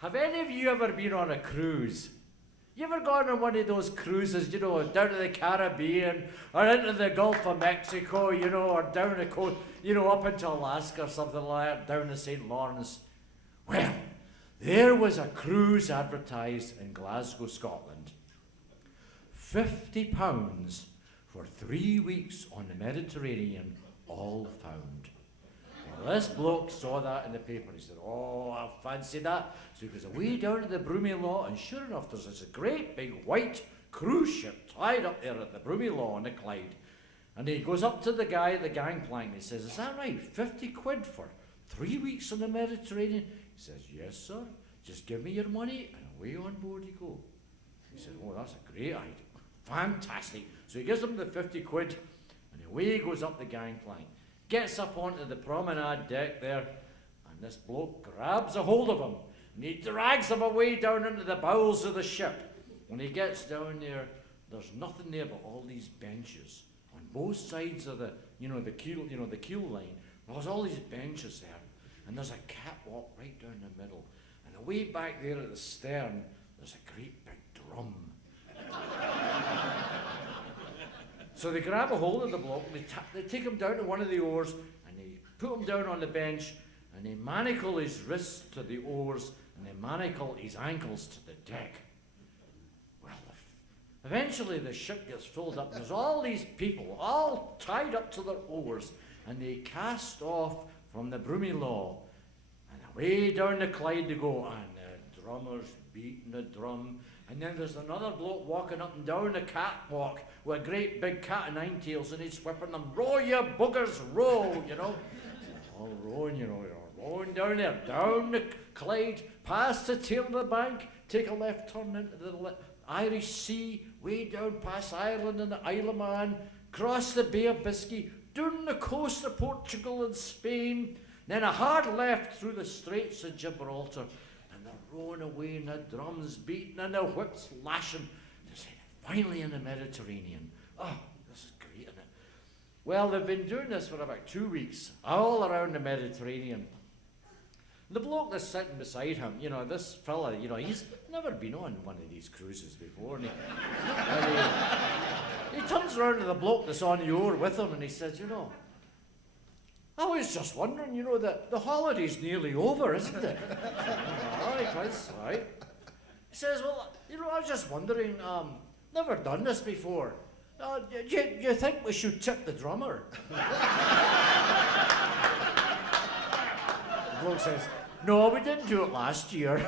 Have any of you ever been on a cruise? You ever gone on one of those cruises, you know, down to the Caribbean or into the Gulf of Mexico, you know, or down the coast, you know, up into Alaska or something like that, down the St. Lawrence? Well, there was a cruise advertised in Glasgow, Scotland. £50 for 3 weeks on the Mediterranean, all found. Well, this bloke saw that in the paper. He said, oh, I fancy that. So he goes away down to the Broomielaw, and sure enough, there's this great big white cruise ship tied up there at the Broomielaw on the Clyde. And he goes up to the guy at the gangplank and he says, is that right? 50 quid for 3 weeks on the Mediterranean? He says, yes, sir. Just give me your money and away on board you go. He said, oh, that's a great idea. Fantastic. So he gives him the 50 quid and away he goes up the gangplank. Gets up onto the promenade deck there, and this bloke grabs a hold of him, and he drags him away down into the bowels of the ship. When he gets down there, there's nothing there but all these benches on both sides of the, the keel line. There's all these benches there, and there's a catwalk right down the middle. And away back there at the stern, there's a great big drum. So they grab a hold of the bloke, and they take him down to one of the oars, and they put him down on the bench, and they manacle his wrists to the oars, and they manacle his ankles to the deck. Well, eventually the ship gets filled up, and there's all these people, all tied up to their oars, and they cast off from the Broomielaw, and away down the Clyde they go, and the drummer's beating the drum. And then there's another bloke walking up and down the catwalk with a great big cat o' nine tails, and he's whipping them, row you buggers, row, you know. All rowing, you're rowing down there, down the Clyde, past the tail of the bank, take a left turn into the Irish Sea, way down past Ireland and the Isle of Man, cross the Bay of Biscay, down the coast of Portugal and Spain, then a hard left through the Straits of Gibraltar. Rowing away and the drums beating and the whips lashing. They're finally in the Mediterranean. Oh, this is great, isn't it? Well, they've been doing this for about 2 weeks, all around the Mediterranean. The bloke that's sitting beside him, this fella, he's never been on one of these cruises before. And he turns around to the bloke that's on the oar with him and he says, I was just wondering, that the holiday's nearly over, isn't it? Right, that's right. He says, well, I was just wondering, never done this before. Do you think we should tip the drummer? The bloke says, no, we didn't do it last year.